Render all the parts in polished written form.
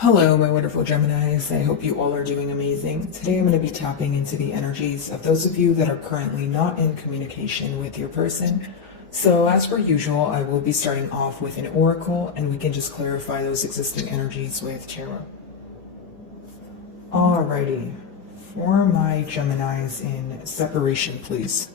Hello, my wonderful Geminis. I hope you all are doing amazing. Today I'm going to be tapping into the energies of those of you that are currently not in communication with your person. So as per usual, I will be starting off with an oracle and we can just clarify those existing energies with tarot. Alrighty, for my Geminis in separation, please.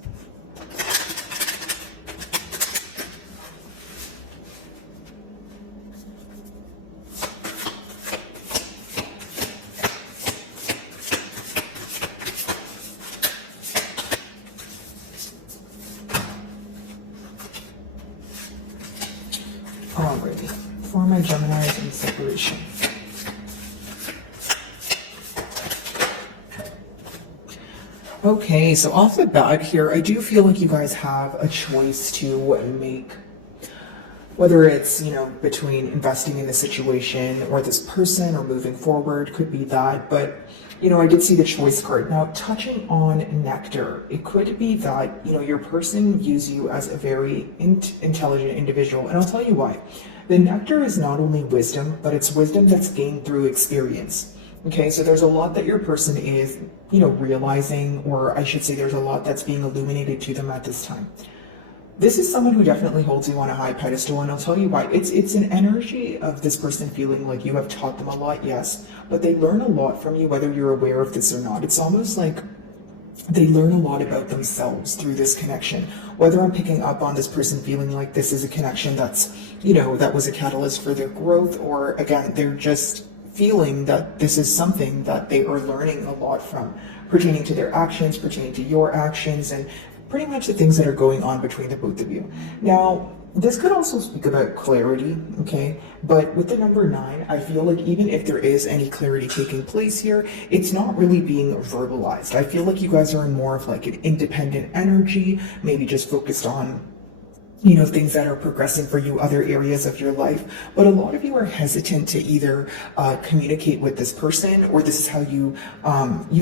Alrighty, for my Geminis in separation. Okay, so off the bat here, I do feel like you guys have a choice to make. Whether it's, between investing in the situation or this person or moving forward, could be that. But, I did see the choice card. Now, touching on nectar, it could be that, your person views you as a very intelligent individual. And I'll tell you why. The nectar is not only wisdom, but it's wisdom that's gained through experience. Okay, so there's a lot that your person is, realizing, or I should say there's a lot that's being illuminated to them at this time. This is someone who definitely holds you on a high pedestal, and I'll tell you why. It's an energy of this person feeling like you have taught them a lot, yes, but they learn a lot from you, whether you're aware of this or not. It's almost like they learn a lot about themselves through this connection. Whether I'm picking up on this person feeling like this is a connection that's, that was a catalyst for their growth, or again, they're just feeling that this is something that they are learning a lot from, pertaining to their actions, pertaining to your actions, and pretty much the things that are going on between the both of you. Now, this could also speak about clarity, okay? But with the number 9, I feel like even if there is any clarity taking place here, it's not really being verbalized. I feel like you guys are in more of like an independent energy, maybe just focused on things that are progressing for you, other areas of your life. But a lot of you are hesitant to either communicate with this person, or this is how you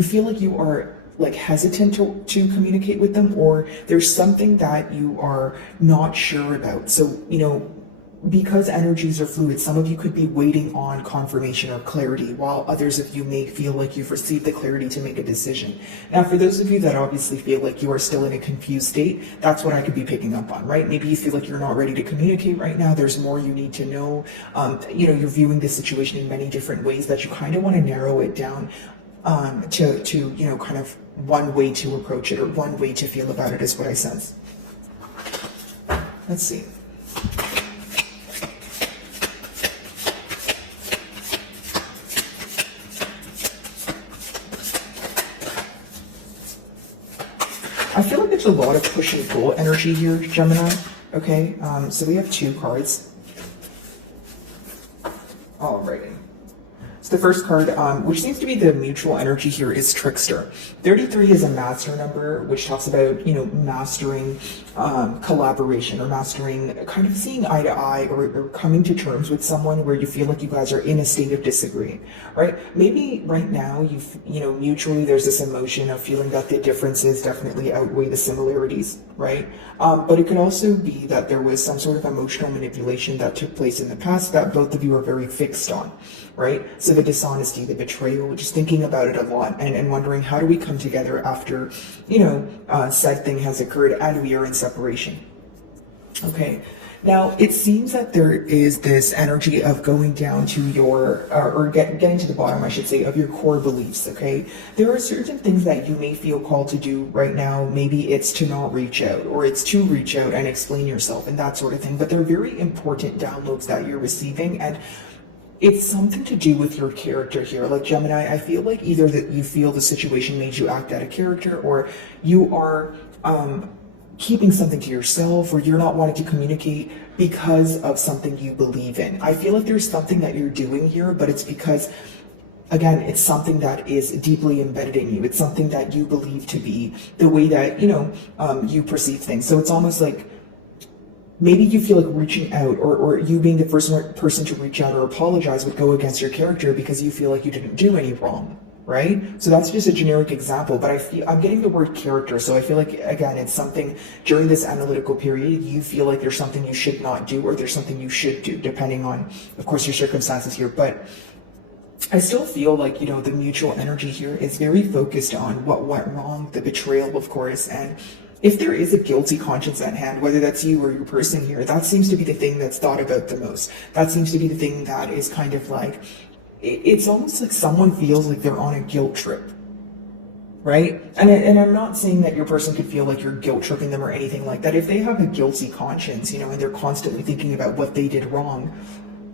feel like you are like hesitant to communicate with them, or there's something that you are not sure about. So, because energies are fluid, some of you could be waiting on confirmation or clarity, while others of you may feel like you've received the clarity to make a decision. Now, for those of you that obviously feel like you are still in a confused state, that's what I could be picking up on, right? Maybe you feel like you're not ready to communicate right now. There's more you need to know. You're viewing this situation in many different ways that you kind of want to narrow it down to kind of one way to approach it, or one way to feel about it, is what I sense. Let's see. I feel like there's a lot of push and pull energy here, Gemini. Okay, so we have 2 cards. Alrighty. So the first card, which seems to be the mutual energy here, is Trickster. 33 is a master number, which talks about, mastering collaboration, or mastering kind of seeing eye to eye, or coming to terms with someone where you feel like you guys are in a state of disagreeing, right? Maybe right now mutually there's this emotion of feeling that the differences definitely outweigh the similarities, right? But it could also be that there was some sort of emotional manipulation that took place in the past that both of you are very fixed on, right? So the dishonesty, the betrayal, just thinking about it a lot, and wondering, how do we come together after, said thing has occurred and we are in separation. Okay. Now, it seems that there is this energy of going down to your, getting to the bottom, I should say, of your core beliefs, okay? There are certain things that you may feel called to do right now. Maybe it's to not reach out, or it's to reach out and explain yourself and that sort of thing. But they're very important downloads that you're receiving, and it's something to do with your character here. Like, Gemini, I feel like either that you feel the situation made you act out of character, or you are keeping something to yourself, or you're not wanting to communicate because of something you believe in. I feel like there's something that you're doing here, but it's because, again, it's something that is deeply embedded in you. It's something that you believe to be the way that, you perceive things. So it's almost like maybe you feel like reaching out, or you being the first person to reach out or apologize would go against your character because you feel like you didn't do any wrong. right? So that's just a generic example, but I'm getting the word character, so I feel like, again, it's something during this analytical period, you feel like there's something you should not do, or there's something you should do, depending on, of course, your circumstances here. But I still feel like, the mutual energy here is very focused on what went wrong, the betrayal, of course, and if there is a guilty conscience at hand, whether that's you or your person here, that seems to be the thing that's thought about the most. That seems to be the thing that is kind of like, it's almost like someone feels like they're on a guilt trip, right? And I'm not saying that your person could feel like you're guilt tripping them or anything like that. If they have a guilty conscience, and they're constantly thinking about what they did wrong,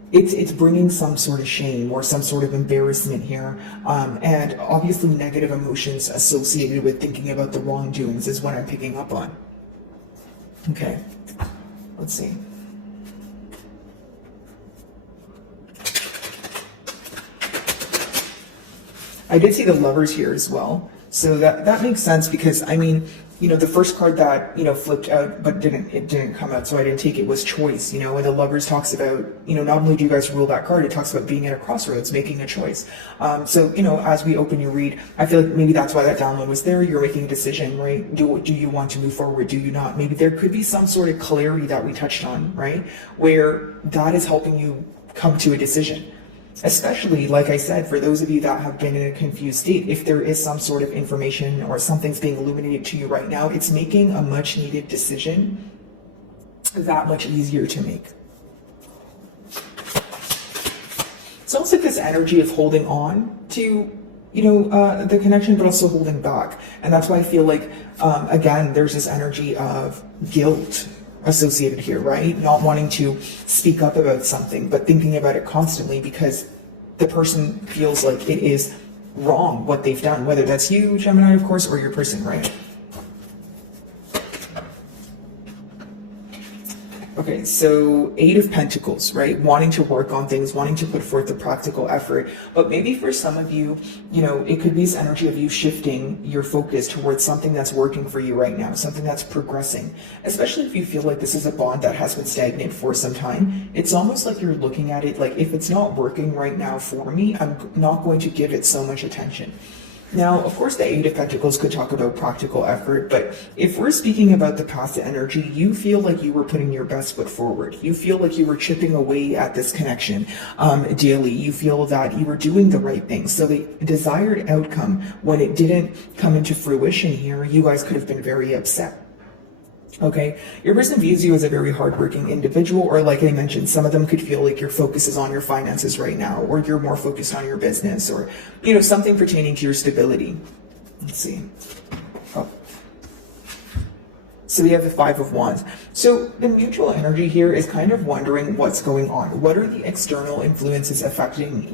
it's bringing some sort of shame or some sort of embarrassment here, and obviously negative emotions associated with thinking about the wrongdoings is what I'm picking up on. Okay, let's see. I did see the Lovers here as well, so that makes sense, because the first card that flipped out but didn't come out, so I didn't take it, was choice. And the Lovers talks about, not only do you guys rule that card, it talks about being at a crossroads, making a choice. So as we open your read, I feel like maybe that's why that download was there. You're making a decision, right? Do you want to move forward? Do you not? Maybe there could be some sort of clarity that we touched on, right, where that is helping you come to a decision. Especially, like I said, for those of you that have been in a confused state, if there is some sort of information or something's being illuminated to you right now, it's making a much needed decision that much easier to make. It's almost like this energy of holding on to, the connection, but also holding back. And that's why I feel like, again, there's this energy of guilt associated here, right? Not wanting to speak up about something, but thinking about it constantly because the person feels like it is wrong what they've done, whether that's you, Gemini, of course, or your person, right? Okay, so 8 of Pentacles, right? Wanting to work on things, wanting to put forth the practical effort. But maybe for some of you, it could be this energy of you shifting your focus towards something that's working for you right now, something that's progressing. Especially if you feel like this is a bond that has been stagnant for some time. It's almost like you're looking at it like, if it's not working right now for me, I'm not going to give it so much attention. Now, of course, the 8 of Pentacles could talk about practical effort, but if we're speaking about the past energy, you feel like you were putting your best foot forward. You feel like you were chipping away at this connection daily. You feel that you were doing the right thing. So the desired outcome, when it didn't come into fruition here, you guys could have been very upset. Okay, your person views you as a very hardworking individual, or like I mentioned, some of them could feel like your focus is on your finances right now, or you're more focused on your business, or, something pertaining to your stability. Let's see. Oh. So we have the 5 of Wands. So the mutual energy here is kind of wondering what's going on. What are the external influences affecting,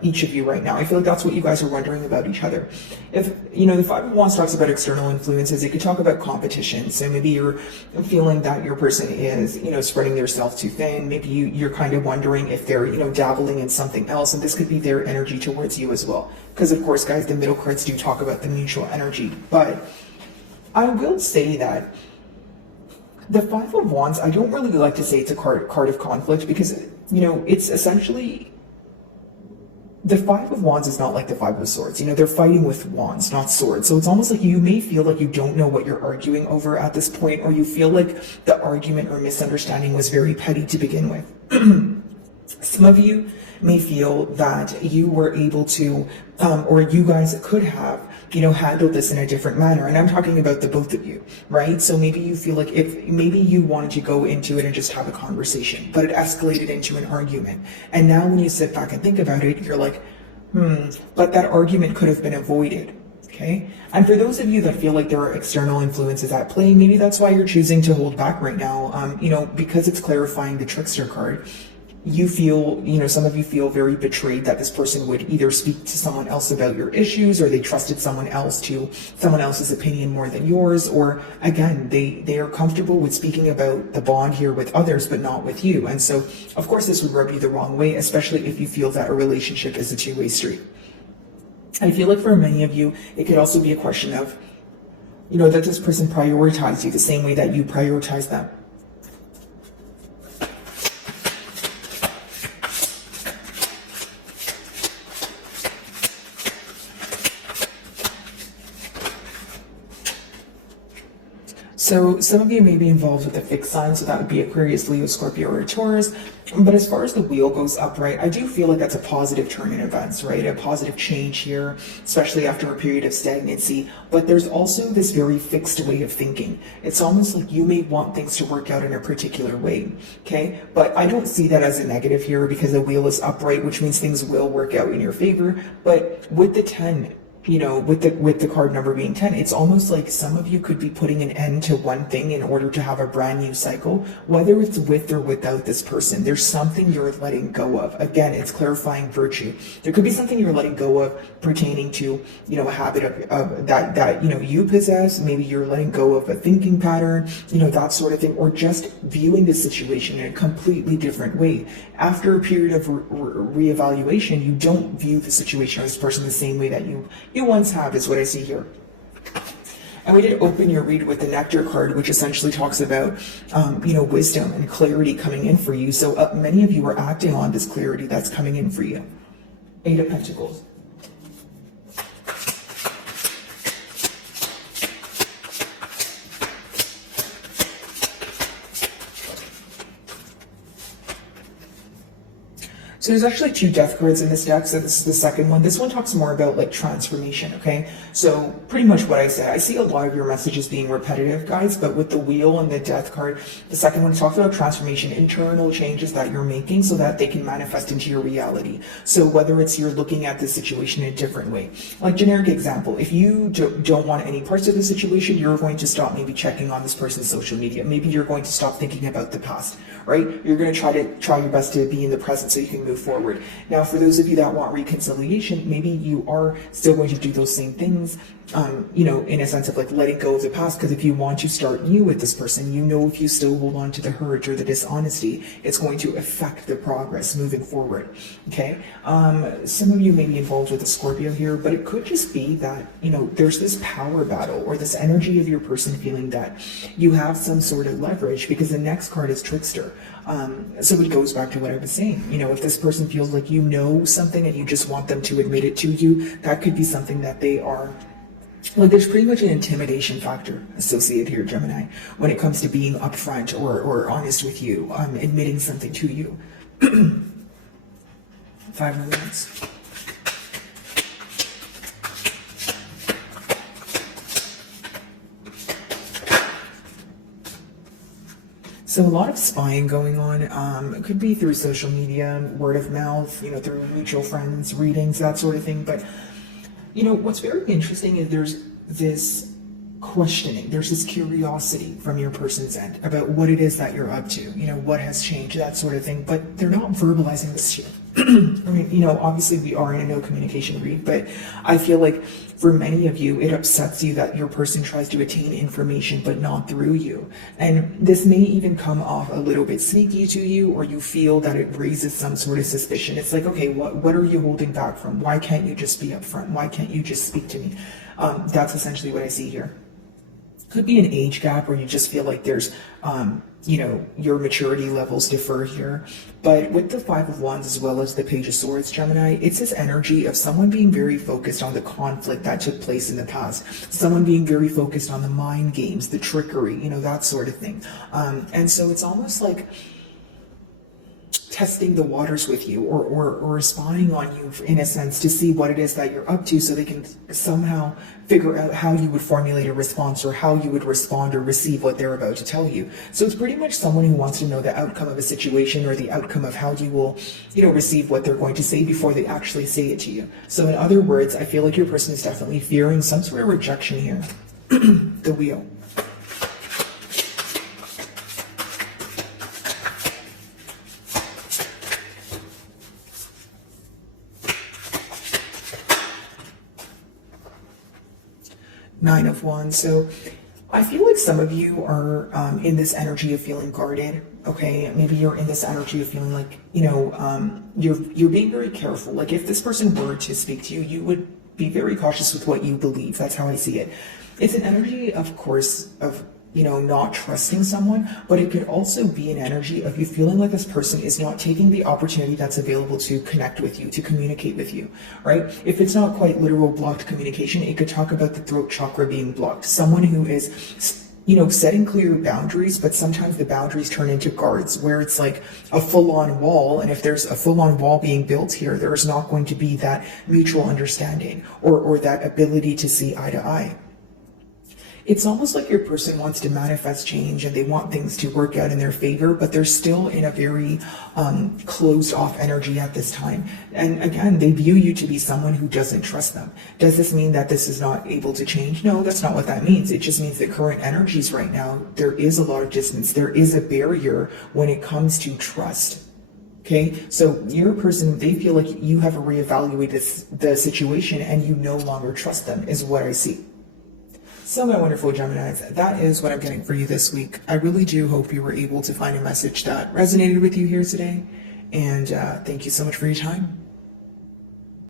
each of you right now? I feel like that's what you guys are wondering about each other. If, the 5 of Wands talks about external influences, it could talk about competition. So maybe you're feeling that your person is, spreading themselves too thin. Maybe you're kind of wondering if they're, dabbling in something else, and this could be their energy towards you as well. Because of course, guys, the middle cards do talk about the mutual energy. But I will say that the 5 of Wands, I don't really like to say it's a card of conflict, because, it's essentially, the 5 of Wands is not like the 5 of Swords. They're fighting with wands, not swords. So it's almost like you may feel like you don't know what you're arguing over at this point, or you feel like the argument or misunderstanding was very petty to begin with. Some of you may feel that you were able to, or you guys could have, handled this in a different manner. And I'm talking about the both of you, right? So maybe you feel like if maybe you wanted to go into it and just have a conversation, but it escalated into an argument. And now when you sit back and think about it, you're like, but that argument could have been avoided. Okay. And for those of you that feel like there are external influences at play, maybe that's why you're choosing to hold back right now. Because it's clarifying the trickster card. You feel, some of you feel very betrayed that this person would either speak to someone else about your issues, or they trusted someone else's opinion more than yours, or again, they are comfortable with speaking about the bond here with others, but not with you. And so, of course, this would rub you the wrong way, especially if you feel that a relationship is a two-way street. I feel like for many of you, it could also be a question of, that this person prioritized you the same way that you prioritize them. So some of you may be involved with a fixed sign, so that would be Aquarius, Leo, Scorpio, or Taurus. But as far as the wheel goes upright, I do feel like that's a positive turn in events, right? A positive change here, especially after a period of stagnancy. But there's also this very fixed way of thinking. It's almost like you may want things to work out in a particular way, okay? But I don't see that as a negative here because the wheel is upright, which means things will work out in your favor. But with the 10, with the card number being 10, it's almost like some of you could be putting an end to one thing in order to have a brand new cycle, whether it's with or without this person. There's something you're letting go of. Again, it's clarifying virtue. There could be something you're letting go of pertaining to, a habit of that you possess. Maybe you're letting go of a thinking pattern, that sort of thing, or just viewing the situation in a completely different way. After a period of reevaluation, you don't view the situation or this person the same way that you once have, is what I see here. And we did open your read with the Nectar card, which essentially talks about, wisdom and clarity coming in for you. So many of you are acting on this clarity that's coming in for you. 8 of Pentacles. So there's actually 2 death cards in this deck, so this is the second one. This one talks more about like transformation, okay? So pretty much what I said, I see a lot of your messages being repetitive, guys, but with the wheel and the death card, the second one talks about transformation, internal changes that you're making so that they can manifest into your reality. So whether it's you're looking at the situation in a different way. Like generic example, if you don't want any parts of the situation, you're going to stop maybe checking on this person's social media. Maybe you're going to stop thinking about the past, right? You're going to try your best to be in the present so you can move forward. Now, for those of you that want reconciliation, maybe you are still going to do those same things, in a sense of like letting go of the past, because if you want to start new with this person, if you still hold on to the hurt or the dishonesty, it's going to affect the progress moving forward, okay? Some of you may be involved with a Scorpio here, but it could just be that, there's this power battle or this energy of your person feeling that you have some sort of leverage, because the next card is Trickster. So it goes back to what I was saying. If this person feels like something and you just want them to admit it to you, that could be something that they are. Like there's pretty much an intimidation factor associated here, Gemini, when it comes to being upfront or honest with you, admitting something to you. 5 of Wands. So a lot of spying going on. It could be through social media, word of mouth, through mutual friends, readings, that sort of thing. But what's very interesting is there's this questioning, there's this curiosity from your person's end about what it is that you're up to, what has changed, that sort of thing, but they're not verbalizing this to you. I mean, obviously we are in a no communication read, but I feel like for many of you, it upsets you that your person tries to attain information, but not through you. And this may even come off a little bit sneaky to you, or you feel that it raises some sort of suspicion. It's like, okay, what are you holding back from? Why can't you just be upfront? Why can't you just speak to me? That's essentially what I see here. Could be an age gap where you just feel like there's, your maturity levels differ here. But with the 5 of Wands as well as the Page of Swords, Gemini, it's this energy of someone being very focused on the conflict that took place in the past. Someone being very focused on the mind games, the trickery, that sort of thing. And so it's almost like testing the waters with you or spying on you in a sense to see what it is that you're up to so they can somehow figure out how you would formulate a response or how you would respond or receive what they're about to tell you. So it's pretty much someone who wants to know the outcome of a situation or the outcome of how you will, receive what they're going to say before they actually say it to you. So in other words, I feel like your person is definitely fearing some sort of rejection here. The Wheel. Nine of Wands. So I feel like some of you are in this energy of feeling guarded. Okay, maybe you're in this energy of feeling like you're being very careful. Like if this person were to speak to you, you would be very cautious with what you believe. That's how I see it. It's an energy, of course, of not trusting someone, but it could also be an energy of you feeling like this person is not taking the opportunity that's available to connect with you, to communicate with you, right? If it's not quite literal blocked communication, it could talk about the throat chakra being blocked. Someone who is, setting clear boundaries, but sometimes the boundaries turn into guards where it's like a full-on wall. And if there's a full-on wall being built here, there's not going to be that mutual understanding or that ability to see eye to eye. It's almost like your person wants to manifest change and they want things to work out in their favor, but they're still in a very closed off energy at this time. And again, they view you to be someone who doesn't trust them. Does this mean that this is not able to change? No, that's not what that means. It just means that current energies right now, there is a lot of distance. There is a barrier when it comes to trust. Okay, so your person, they feel like you have reevaluated the situation and you no longer trust them, is what I see. So my wonderful Geminis, that is what I'm getting for you this week. I really do hope you were able to find a message that resonated with you here today. And thank you so much for your time.